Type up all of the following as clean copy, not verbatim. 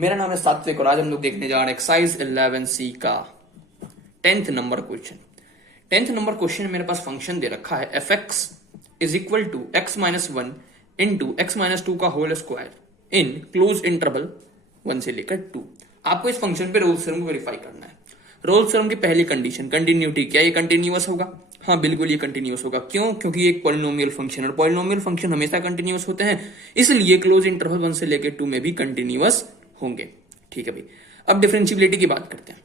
मेरा नाम है सात्विक और आज हम लोग देखने जा रहे हैं एक्सरसाइज 11C का 10th number question. 10th number question में मेरे पास फंक्शन दे रखा है F x is equal to x minus one into x minus two का whole square in close interval 1 से लेकर 2। आपको इस फंक्शन पे रोल्स थ्योरम को वेरीफाई करना है। रोल्स थ्योरम की पहली कंडीशन कंटिन्यूटी, क्या ये कंटिन्यूअस होगा? हाँ बिल्कुल ये कंटिन्यूअस होगा। क्यों? क्योंकि ये एक पॉलिनोमियल फंक्शन और पॉलिनोमियल फंक्शन हमेशा कंटिन्यूअस होते हैं, इसलिए क्लोज इंटरवल 1 से लेकर 2 में भी कंटिन्यूअस होंगे। ठीक है भाई, अब डिफरेंशियबिलिटी की बात करते हैं।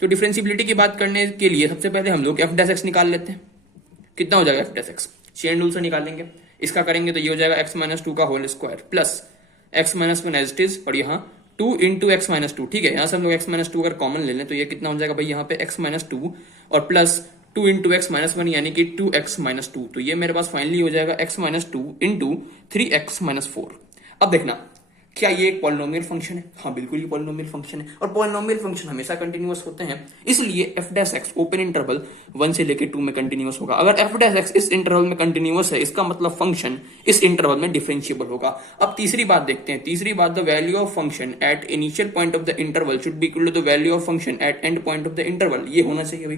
तो डिफरेंशियबिलिटी की बात करने के लिए सबसे पहले हम लोग एफ डैश एक्स निकाल लेते हैं। कितना हो जाएगा F dash X? Chain rule से निकालेंगे। इसका करेंगे तो ये हो जाएगा एक्स माइनस टू का whole square plus x minus one as it is और यहाँ 2 इंटू एक्स माइनस टू। ठीक है, यहाँ से हम लोग एक्स माइनस टू अगर कॉमन ले लें तो ये कितना हो जाएगा भाई, यहाँ पे एक्स माइनस टू और plus 2 into x minus one यानी कि 2x माइनस टू। तो ये मेरे पास फाइनली हो जाएगा X minus two into 3x minus four. अब देखना क्या ये एक पॉलिनोमियल फंक्शन है? हाँ बिल्कुल ये पॉलिनोमियल फंक्शन है और पॉलिनोमियल फंक्शन हमेशा कंटिन्यूअस होते हैं, इसलिए F dash x open interval 1 से लेकर 2 में कंटिन्यूअस होगा। अगर एफ डैश एक्स इस इंटरवल में कंटिन्यूअस है, इसका मतलब फंक्शन इस इंटरवल में डिफरेंशिएबल होगा। अब तीसरी बात देखते हैं। तीसरी बात, the value of function at initial point of the interval should be equal to the value of function at end point of the interval. ये होना चाहिए भाई।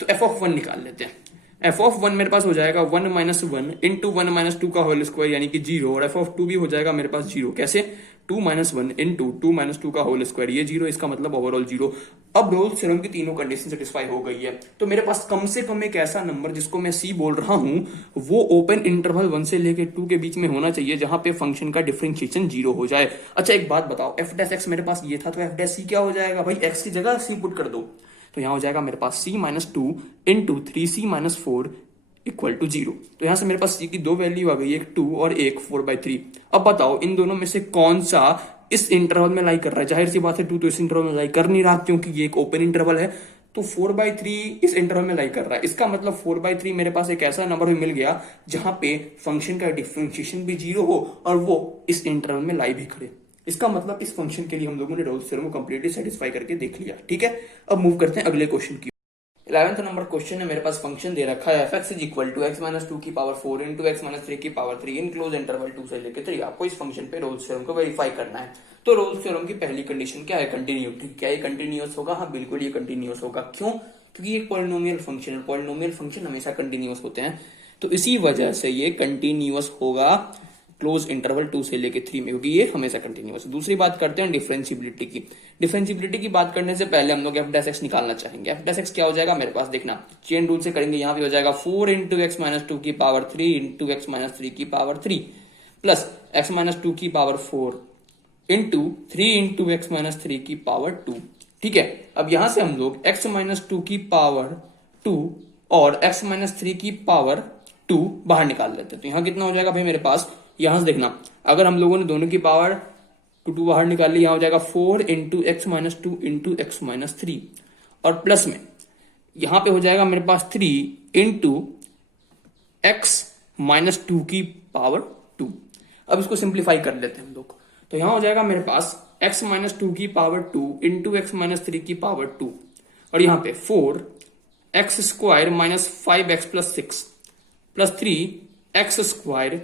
तो एफ ऑफ वन निकाल लेते हैं। एफ ऑफ वन मेरे पास हो जाएगा 1 minus one into 1 minus two का होल स्क्वायर यानी कि 0 और एफ ऑफ टू भी हो जाएगा मेरे पास 0। कैसे? 2 minus one into 2 minus two का होल स्क्वायर, ये 0, इसका मतलब ओवरऑल 0। अब रोल्स थ्योरम की तीनों कंडीशन सेटिस्फाई हो गई है, तो मेरे पास कम से कम एक ऐसा नंबर जिसको मैं सी बोल रहा हूं वो ओपन इंटरवल 1 से लेकर 2 के बीच में होना चाहिए जहां पे फंक्शन का डिफरेंशिएशन 0 हो जाए। अच्छा एक बात बताओ, एफ डैश एक्स मेरे पास ये था तो एफ डैश सी क्या हो जाएगा भाई? एक्स की जगह सी पुट कर दो तो यहां हो जाएगा मेरे पास c minus two into 3c minus four equal to 0। तो यहां से मेरे पास c की दो वैल्यू आ गई, एक 2 और एक 4/3। अब बताओ इन दोनों में से कौन सा इस इंटरवल में लाई कर रहा है? जाहिर सी बात है 2 तो इस इंटरवल में लाई कर नहीं रहा क्योंकि ये एक ओपन इंटरवल है, तो 4/3 इस इंटरवल में लाई कर रहा है। इसका मतलब 4/3 मेरे पास एक ऐसा नंबर मिल गया जहां पे फंक्शन का डिफरेंशिएशन भी 0 हो और वो इस इंटरवल में लाई भी करे। इसका मतलब इस फंक्शन के लिए हम लोगों ने रोल्स थ्योरम को कंप्लीटली सेटिस्फाई करके देख लिया। ठीक है, अब मूव करते हैं अगले क्वेश्चन की। 11th नंबर क्वेश्चन है, मेरे पास फंक्शन दे रखा है F x is equal to x minus two की power 4 into x minus three की पावर 3 इन क्लोज इंटरवल 2 से लेकर 3। आपको इस फंक्शन पे रोल्स थ्योरम को वेरीफाई करना है। तो रोल्स थ्योरम की पहली कंडीशन क्या है? कंटिन्यूटी। क्या ये कंटिन्यूअस होगा? हाँ बिल्कुल ये कंटिन्यूअस होगा। क्यों? क्योंकि एक पॉलिनोमियल फंक्शन है, पॉलिनोमियल फंक्शन हमेशा कंटिन्यूअस होते हैं, तो इसी वजह से ये कंटिन्यूअस होगा क्लोज इंटरवल 2 से लेके 3 में, क्योंकि ये हमेशा कंटिन्यूअस है। दूसरी बात करते हैं डिफरेंशियबिलिटी की। डिफरेंशियबिलिटी की बात करने से पहले हम लोग एफ डैश एक्स निकालना चाहेंगे। एफ डैश एक्स क्या हो जाएगा मेरे पास? देखना चेन रूल से करेंगे, यहां भी हो जाएगा 4 इंटू एक्स माइनस टू की power 3 into x minus three की power 3 plus x minus two की power 4 into 3 into x minus three की पावर 2। ठीक है, अब यहां से हम लोग एक्स माइनस टू की पावर 2 और एक्स माइनस थ्री की पावर 2 बाहर निकाल लेते हैं। तो यहां कितना हो जाएगा भाई मेरे पास? यहां से देखना, अगर हम लोगों ने दोनों की पावर 2 बाहर निकाल ली, यहां हो जाएगा 4 into x minus two into x minus three और प्लस में यहां पे हो जाएगा मेरे पास 3 इंटू एक्स माइनस टू की पावर 2। अब इसको सिंप्लीफाई कर लेते हैं हम लोग, तो यहां हो जाएगा मेरे पास एक्स माइनस टू की power 2 into x minus three की पावर 2 और यहां पे 4 x square minus 5x plus 6 plus 3 x square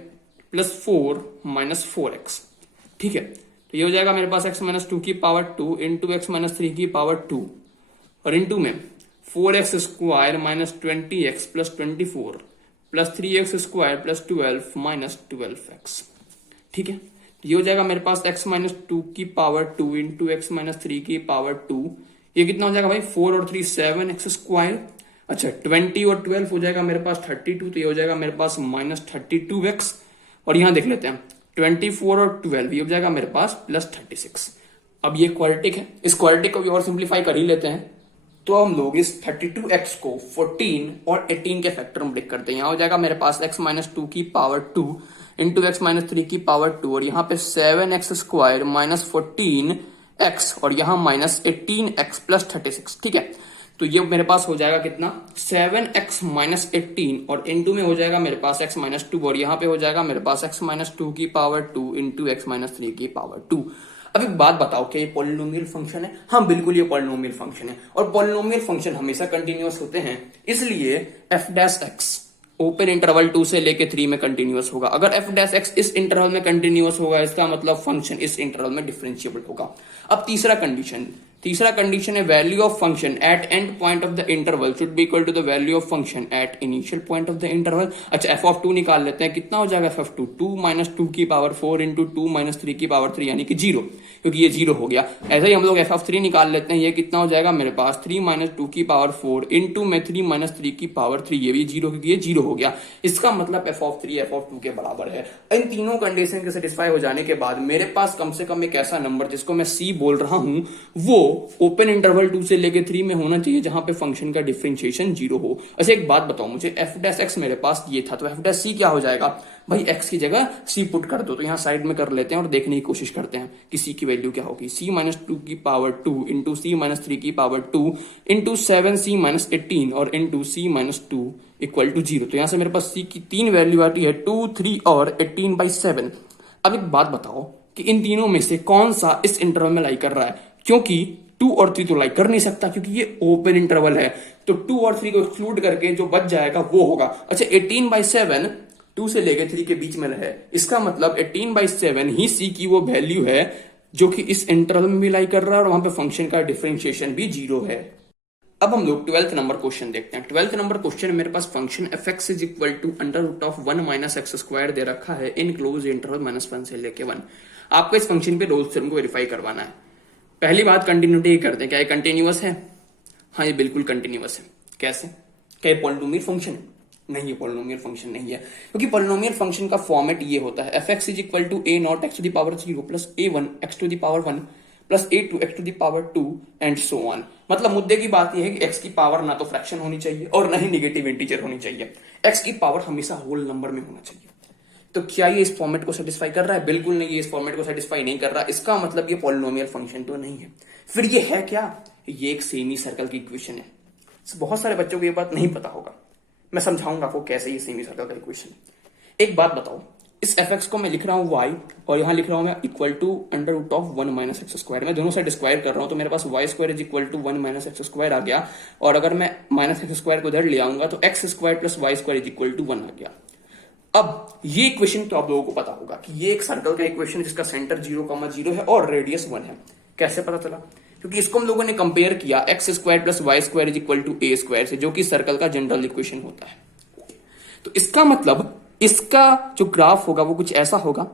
plus 4 minus 4x। ठीक है, तो ये हो जाएगा मेरे पास x माइनस टू की power 2 into x minus three की पावर 2 और इंटू में 4x square minus 20x plus 24 plus 3x square plus 12 minus 12x। ठीक है, तो ये हो जाएगा मेरे पास x माइनस टू की power 2 into x minus three की पावर 2। ये कितना हो जाएगा भाई? 4 और 3 7x स्क्वायर। अच्छा 20 और 12 हो जाएगा मेरे पास 32, तो ये हो जाएगा मेरे पास माइनस 32x और यहां देख लेते हैं 24 और 12 ये हो जाएगा मेरे पास प्लस 36। अब ये क्वाड्रेटिक है, इस क्वाड्रेटिक को भी और सिंप्लीफाई कर ही लेते हैं। तो हम लोग इस 32x को 14 और 18 के फैक्टर में ब्रेक करते हैं। यहां हो जाएगा मेरे पास x माइनस टू की power 2 into x minus three की पावर 2 और यहाँ पे 7x स्क्वायर माइनस 14x और यहाँ माइनस 18x प्लस 36। ठीक है, तो ये मेरे पास हो जाएगा कितना? 7x माइनस 18 और इंटू में हो जाएगा मेरे पास x माइनस टू और यहाँ पे हो जाएगा मेरे पास x माइनस टू की power 2 into x minus three की पावर 2। अब एक बात बताओ, क्या ये पॉलिनोमियल फंक्शन है? हाँ बिल्कुल ये पॉलिनोमियल फंक्शन है और पॉलिनोमियल फंक्शन हमेशा कंटिन्यूअस होते हैं, इसलिए F dash x open interval 2 से लेके 3 में कंटिन्यूअस होगा। अगर एफ डैश एक्स इस इंटरवल में कंटिन्यूअस होगा, इसका मतलब फंक्शन इस इंटरवल में डिफरेंशिएबल होगा। अब तीसरा कंडीशन है value of function at end point of the interval should be equal to the value of function at initial point of the interval. अच्छा, एफ ऑफ 2 निकाल लेते हैं, कितना हो जाएगा एफ ऑफ 2, 2 माइनस 2 की पावर 4 इंटू 2 माइनस 3 की power 3 यानी कि 0, क्योंकि ये 0 हो गया। ऐसे ही हम लोग एफ ऑफ 3 निकाल लेते हैं, ये कितना हो जाएगा मेरे पास 3 माइनस 2 की पावर 4 इंटू में 3 माइनस 3 की पावर 3, ये भी 0 क्योंकि ये 0 हो गया। इसका मतलब एफ ऑफ 3 एफ ऑफ 2 के बराबर है। इन तीनों कंडीशन के सेटिस्फाई हो जाने के बाद मेरे पास कम से कम एक ऐसा नंबर जिसको मैं सी बोल रहा हूं वो ओपन इंटरवल 2 से लेके 3 में होना चाहिए जहां पे फंक्शन का डिफरेंशिएशन 0 हो। अच्छा एक बात बताओ मुझे, एफ डैश एक्स मेरे पास ये था, तो एफ डैश सी क्या हो जाएगा भाई, एक्स की जगह सी पुट कर दो। तो यहां साइड में कर लेते हैं और देखने की कोशिश करते हैं कि सी की वैल्यू क्या होगी। सी माइनस 2 की पावर 2 इंटू सी माइनस 3 की पावर 2 इंटू 7 सी माइनस 18 और into C minus 2 equal to 0। तो यहां से मेरे पास सी की 3 वैल्यू आती है 2, 3 और 18/7। अब एक बात बताओ कि इन तीनों में से कौन सा इस इंटरवल में लाई कर रहा है, क्योंकि 2 और 3 तो लाइक कर नहीं सकता क्योंकि ये ओपन इंटरवल है। तो 2 और 3 को एक्सक्लूड करके जो बच जाएगा वो होगा। अच्छा 18/7 2 से लेकर 3 के बीच में रहे, इसका मतलब 18/7 ही सी की वो वैल्यू है जो कि इस इंटरवल में भी लाई कर रहा है और वहां पे फंक्शन का डिफरेंशिएशन भी 0 है। अब हम लोग 12th नंबर क्वेश्चन देखते हैं। 12th नंबर क्वेश्चन मेरे पास function f x is equal to under root of 1 minus x square दे रखा है इन क्लोज इंटरवल -1 से लेके 1। आपको इस फंक्शन पे रोल्स थ्योरम को वेरीफाई करवाना है। पहली बात कंटिन्यूटी करते हैं, क्या ये कंटिन्यूअस है? हाँ ये बिल्कुल कंटिन्यूअस है। कैसे? क्या ये पॉलिनोमियल फंक्शन है? नहीं, ये पॉलिनोमियल फंक्शन नहीं है, क्योंकि पॉलिनोमियल फंक्शन का फॉर्मेट ये होता है F x is equal to A naught X to the power 0 plus A 1 X to the power 1 plus A 2 X to the power 2 and so on. मतलब मुद्दे की बात यह है कि एक्स की पावर ना तो फ्रैक्शन होनी चाहिए और ना ही निगेटिव इंटीजर होनी चाहिए। एक्स की पावर हमेशा होल नंबर में होना चाहिए। तो क्या ये इस फॉर्मेट को सेटिस्फाई कर रहा है? बिल्कुल नहीं, ये इस फॉर्मेट को सेटिस्फाई नहीं कर रहा। इसका मतलब ये पॉलिनोमियल फंक्शन तो नहीं है। फिर ये है क्या? ये एक सेमी सर्कल की इक्वेशन है। बहुत सारे बच्चों को ये बात नहीं पता होगा, मैं समझाऊंगा आपको कैसे ये सेमी सर्कल का इक्वेशन है। एक बात बताओ, इस एफ एक्स को मैं लिख रहा हूं y और यहां लिख रहा हूं मैं equal to under root of 1 minus x square. मैं दोनों साइड स्क्वायर कर रहा हूं तो मेरे पास y square is equal to 1 minus x square आ गया, और अगर मैं माइनस एक्स स्क्वायर को उधर ले आऊंगा तो X square plus Y square is equal to 1 आ गया। अब ये इक्वेशन तो आप लोगों को पता होगा कि ये एक सर्कल का इक्वेशन जिसका सेंटर 0,0 है और रेडियस 1 है। कैसे पता चला? क्योंकि इसको हम लोगों ने कंपेयर किया X square plus Y square is equal to A square से, जो कि सर्कल का जनरल इक्वेशन होता है। तो इसका मतलब इसका जो ग्राफ होगा वो कुछ ऐसा होगा,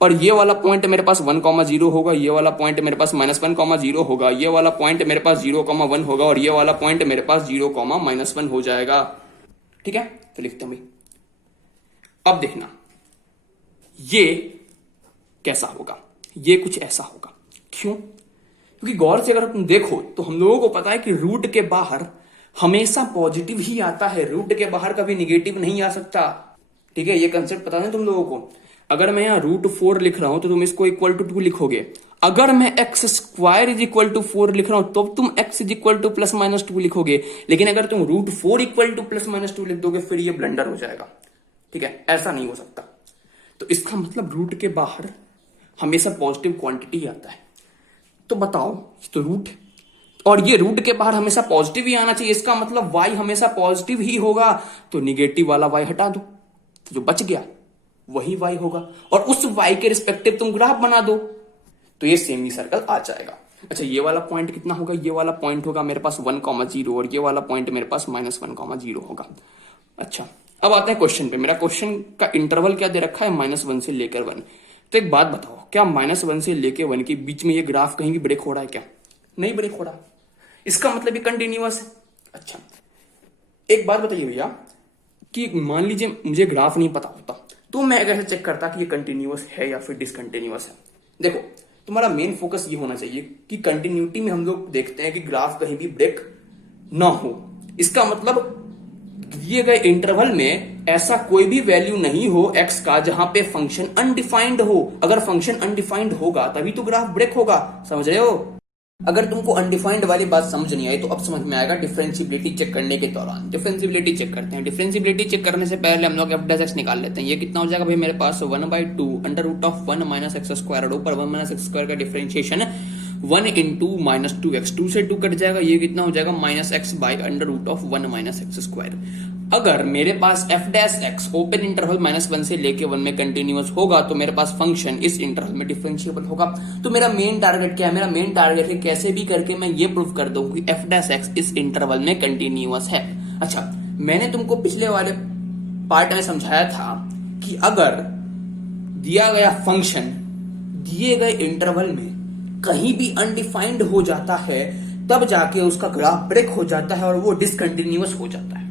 और ये वाला पॉइंट मेरे पास 1,0 होगा, ये वाला पॉइंट मेरे पास -1,0 होगा, ये वाला पॉइंट मेरे पास 0,1 होगा और ये वाला पॉइंट मेरे पास 0,-1 हो जाएगा। ठीक है, तो लिखते हैं भाई। अब देखना ये कैसा होगा, ये कुछ ऐसा होगा। क्यों? क्योंकि गौर से अगर तुम देखो तो हम लोगों को पता है कि रूट के बाहर हमेशा पॉजिटिव ही आता है, रूट के बाहर कभी निगेटिव नहीं आ सकता। ठीक है, ये कंसेप्ट पता है तुम लोगों को। अगर मैं यहां √4 लिख रहा हूं तो तुम इसको इक्वल टू 2 लिखोगे। अगर मैं X square is equal to 4 लिख रहा हूं तो तुम एक्स इज इक्वल टू +-2 लिखोगे। लेकिन अगर तुम √4 इक्वल टू +-2 लिख दोगे फिर ये ब्लंडर हो जाएगा। ठीक है, ऐसा नहीं हो सकता। तो इसका मतलब रूट के बाहर हमेशा पॉजिटिव क्वांटिटी आता है। तो बताओ, तो रूट और ये रूट के बाहर हमेशा पॉजिटिव ही आना चाहिए, इसका मतलब y हमेशा पॉजिटिव ही होगा। तो निगेटिव वाला y हटा दो, तो जो बच गया वही y होगा, और उस y के रिस्पेक्टिव तुम ग्राफ बना दो तो ये सेमी सर्कल आ जाएगा। अच्छा, ये वाला पॉइंट कितना होगा? ये वाला पॉइंट होगा मेरे पास 1,0 और ये वाला पॉइंट मेरे पास -1,0 होगा। अच्छा, अब आते हैं क्वेश्चन पे। मेरा क्वेश्चन का इंटरवल क्या दे रखा है? -1 से लेकर 1। तो एक बात बताओ, क्या -1 से लेकर 1 के बीच में ये ग्राफ कहीं भी ब्रेक हो रहा है क्या? नहीं ब्रेक हो रहा। इसका मतलब ये कंटिन्यूअस है। अच्छा, एक बात बताइए भैया कि मान लीजिए मुझे ग्राफ नहीं पता होता तो मैं कैसे चेक करता कि ये कंटिन्यूअस है या फिर डिसकंटिन्यूअस है? देखो, तुम्हारा मेन फोकस ये होना चाहिए कि कंटिन्यूटी में हम लोग देखते हैं कि ग्राफ कहीं भी ब्रेक ना हो। इसका मतलब दिए गए इंटरवल में ऐसा कोई भी वैल्यू नहीं हो x का जहां पे फंक्शन अनडिफाइंड हो। अगर फंक्शन अनडिफाइंड होगा तभी तो ग्राफ ब्रेक होगा। समझ रहे हो? अगर तुमको अनडिफाइंड वाली बात समझ नहीं आई तो अब समझ में आएगा डिफरेंशिएबिलिटी चेक करने के दौरान। डिफरेंशिएबिलिटी चेक करते हैं। डिफरेंशिएबिलिटी चेक करने से पहले हम लोग एफ डैश एक्स निकाल लेते हैं। ये कितना हो जाएगा भाई? मेरे पास 1/2 under root of 1 minus x square, और ऊपर 1 माइनस एक्स स्क्वायर का डिफरेंशिएशन 1 इंटू -2x, 2 से 2 कट जाएगा, ये कितना हो जाएगा? -x by under root of 1 minus x square. अगर मेरे पास f dash x open interval -1 से लेके 1 में कंटिन्यूअस होगा तो मेरे पास फंक्शन इस इंटरवल में डिफरेंशिएबल होगा। तो मेरा मेन टारगेट क्या है? मेरा मेन टारगेट है कैसे भी करके मैं ये प्रूव कर दूं कि एफ डैश एक्स इस इंटरवल में कंटिन्यूअस है। अच्छा, मैंने तुमको पिछले वाले पार्ट में समझाया था कि अगर दिया गया फंक्शन दिए गए इंटरवल में कहीं भी अनडिफाइंड हो जाता है तब जाके उसका ग्राफ ब्रेक हो जाता है और वो डिसकंटिन्यूअस हो जाता है।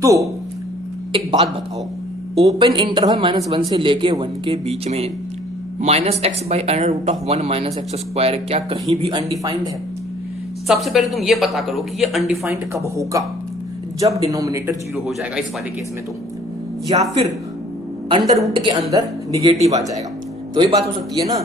तो एक बात बताओ, ओपन इंटरवल -1 से लेके 1 के बीच में -x/√1 -x² क्या कहीं भी अनडिफाइंड है? सबसे पहले तुम ये पता करो कि ये अनडिफाइंड कब होगा। जब डिनोमिनेटर 0 हो जाएगा इस वाले केस में, तो या फिर अंडर रूट के अंदर निगेटिव आ जाएगा, तो ये बात हो सकती है ना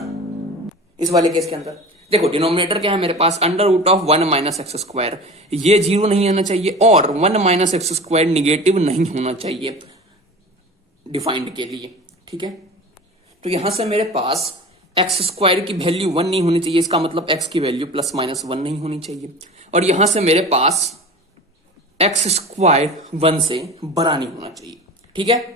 इस वाले केस के अंदर। देखो डिनोमिनेटर क्या है मेरे पास, √1 -x², ये 0 नहीं आना चाहिए और 1 -x² निगेटिव नहीं होना चाहिए डिफाइंड के लिए, ठीक है। तो यहां से मेरे पास x² की वैल्यू 1 नहीं होनी चाहिए, इसका मतलब x की वैल्यू +-1 नहीं होनी चाहिए, और यहां से मेरे पास x² 1 से बड़ा नहीं होना चाहिए, ठीक है।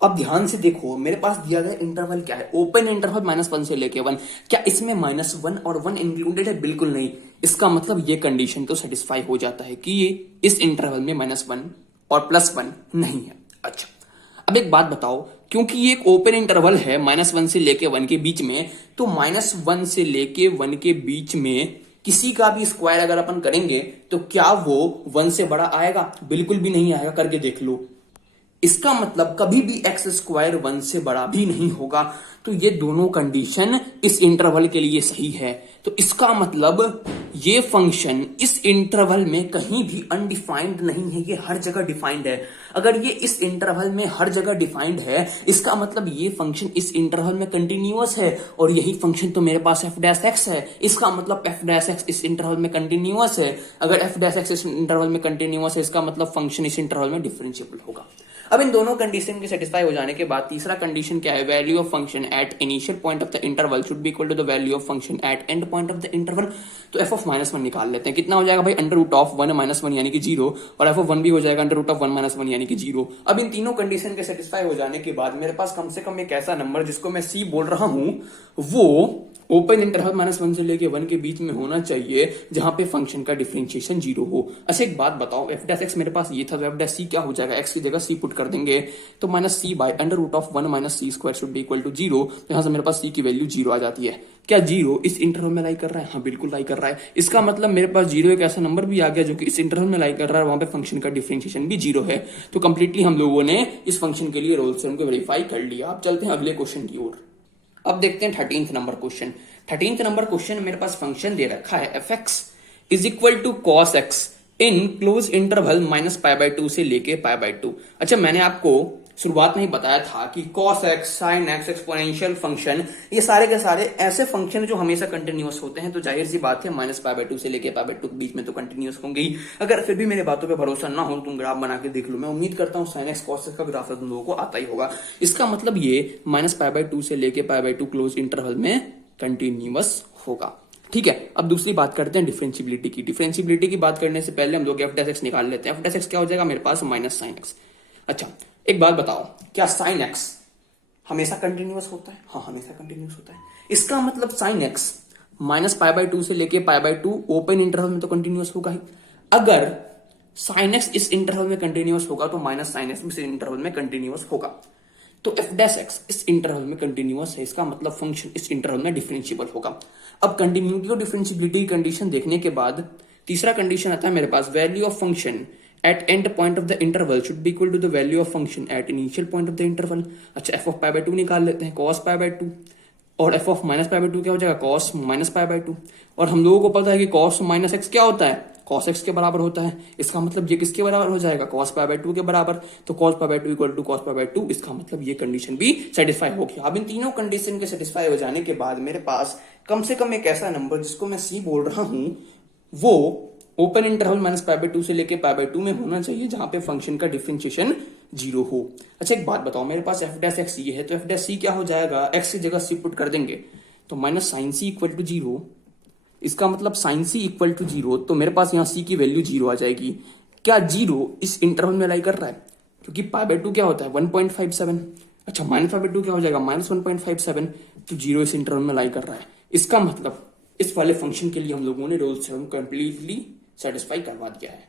अब ध्यान से देखो, मेरे पास दिया गया इंटरवल क्या है, ओपन इंटरवल -1 से लेके 1। क्या इसमें -1 और 1 इंक्लूडेड है? बिल्कुल नहीं। इसका मतलब ये कंडीशन तो सेटिस्फाई हो जाता है कि ये इस इंटरवल में -1 और +1 नहीं है। अच्छा, अब एक बात बताओ, क्योंकि ये एक ओपन इंटरवल है -1 से लेके 1 के बीच में, तो -1 से लेके 1 के बीच में किसी का भी स्क्वायर अगर अपन करेंगे तो क्या वो 1 से बड़ा आएगा? बिल्कुल भी नहीं आएगा, करके देख लो। इसका मतलब कभी भी x² 1 से बड़ा भी नहीं होगा। तो ये दोनों कंडीशन इस इंटरवल के लिए सही है। तो इसका मतलब ये फंक्शन इस इंटरवल में कहीं भी अनडिफाइंड नहीं है, ये हर जगह डिफाइंड है। अगर ये इस इंटरवल में हर जगह डिफाइंड है, इसका मतलब ये फंक्शन इस इंटरवल में कंटिन्यूअस है, और यही फंक्शन तो मेरे पास एफ डैश एक्स है। इसका मतलब एफ डैश एक्स इस इंटरवल में कंटिन्यूअस है। अगर एफ डैश एक्स इस इंटरवल में कंटिन्यूअस है, इसका मतलब फंक्शन इस इंटरवल में डिफरेंशिएबल होगा। अब इन दोनों कंडीशन के सेटिस्फाई हो जाने के बाद तीसरा कंडीशन क्या है, value of function at initial point of the interval should be equal to the value of function at end point of the interval. तो एफ ऑफ -1 निकाल लेते हैं। कितना हो जाएगा भाई, √1 -1 यानी कि 0, और एफ ऑफ 1 भी हो जाएगा √1 -1 यानी कि 0। अब इन तीनों कंडीशन के सेटिस्फाई हो जाने के बाद मेरे पास कम से कम एक ऐसा नंबर जिसको मैं सी बोल रहा हूं, वो ओपन इंटरवल -1 से लेके 1 के बीच में होना चाहिए, जहां पे फंक्शन का डिफरेंशिएशन 0 हो। अच्छा एक बात बताओ, एफ डैश एक्स मेरे पास ये था, तो एफ डैश सी क्या हो जाएगा? एक्स की जगह सी पुट कर देंगे तो -c/√1 -c² should be equal to 0। यहां से मेरे पास सी की वैल्यू 0 आ जाती है। क्या 0 इस इंटरवल में लाई कर रहा है? हाँ बिल्कुल लाई कर रहा है। इसका मतलब मेरे पास 0 एक ऐसा नंबर भी आ गया जो कि इस इंटरवल में लाई कर रहा है, वहां पे फंक्शन का डिफरेंशिएशन भी 0 है। तो कंप्लीटली हम लोगों ने इस फंक्शन के लिए रोल्स थ्योरम को वेरीफाई कर लिया। अब चलते हैं अगले क्वेश्चन की ओर। अब देखते हैं 13th number question. 13th number question मेरे पास फंक्शन दे रखा है f(x) is equal to cos x in close interval -π/2 से लेके π/2। अच्छा, मैंने आपको शुरुआत में ही बताया था कि cos x, sin x, exponential function, ये सारे के सारे ऐसे फंक्शन जो हमेशा कंटिन्यूअस होते हैं। तो जाहिर सी बात है -π/2 से लेके π/2 के बीच में तो कंटिन्यूअस होंगे ही। अगर फिर भी मेरे बातों पे भरोसा ना हो, तुम ग्राफ बना के देख लो। मैं उम्मीद करता हूँ sin x, cos x का ग्राफ तुम लोगों को आता ही होगा। इसका मतलब ये -π/2 से लेके π/2 क्लोज इंटरवल में कंटिन्यूअस होगा, ठीक है। अब दूसरी बात करते हैं डिफरेंशिएबिलिटी की। डिफरेंशिएबिलिटी की बात करने से पहले हम लोग एफ डैश एक्स निकाल लेते हैं। एफ डैश एक्स क्या हो जाएगा मेरे पास, -sin x। अच्छा एक बात बताओ, क्या sin x हमेशा कंटिन्यूअस होता है? हाँ हमेशा कंटिन्यूअस होता है। इसका मतलब sin x -π/2 से लेके π/2 ओपन इंटरवल में तो कंटिन्यूअस होगा ही। अगर sin x इस इंटरवल में कंटिन्यूअस होगा तो -sin x इस इंटरवल में कंटिन्यूअस होगा। तो एफ डैश एक्स इस इंटरवल में कंटिन्यूअस है, इसका मतलब फंक्शन इस इंटरवल में डिफरेंशिएबल होगा। अब कंटिन्यूटी और डिफरेंशिएबिलिटी कंडीशन देखने के बाद तीसरा कंडीशन आता है मेरे पास, value of function at end point of the interval should be equal to the value of function at initial point of the interval. अच्छा, एफ ऑफ π/2 निकाल लेते हैं, cos π/2, और एफ ऑफ -π/2 क्या हो जाएगा, cos -π/2। और हम लोगों को पता है कि cos -x क्या होता है, cos x के बराबर होता है। इसका मतलब ये किसके बराबर हो जाएगा, cos π/2 के बराबर। तो cos π/2 इक्वल टू cos π/2, इसका मतलब ये कंडीशन भी सेटिस्फाई होगी। अब इन तीनों कंडीशन के सेटिस्फाई हो जाने के बाद मेरे पास कम से कम एक ऐसा नंबर जिसको मैं सी बोल रहा हूं, वो ओपन इंटरवल -π/2 से लेके π/2 में होना चाहिए, जहां पे फंक्शन का डिफरेंशिएशन 0 हो। अच्छा एक बात बताओ, मेरे पास एफ डैश एक्स ये है, तो एफ डैश सी क्या हो जाएगा, एक्स की जगह सी पुट कर देंगे तो -sin c इक्वल टू 0। इसका मतलब sin c इक्वल टू 0, तो मेरे पास यहाँ c की वैल्यू 0 आ जाएगी। क्या 0 इस इंटरवल में लाई कर रहा है? क्योंकि π/2 क्या होता है 1.57। अच्छा -π/2 क्या हो जाएगा -1.57। तो 0 इस इंटरवल में लाई कर रहा है। इसका मतलब इस वाले फंक्शन के लिए हम लोगों ने रोल्स थ्योरम कंप्लीटली सेटिस्फाई करवा दिया है।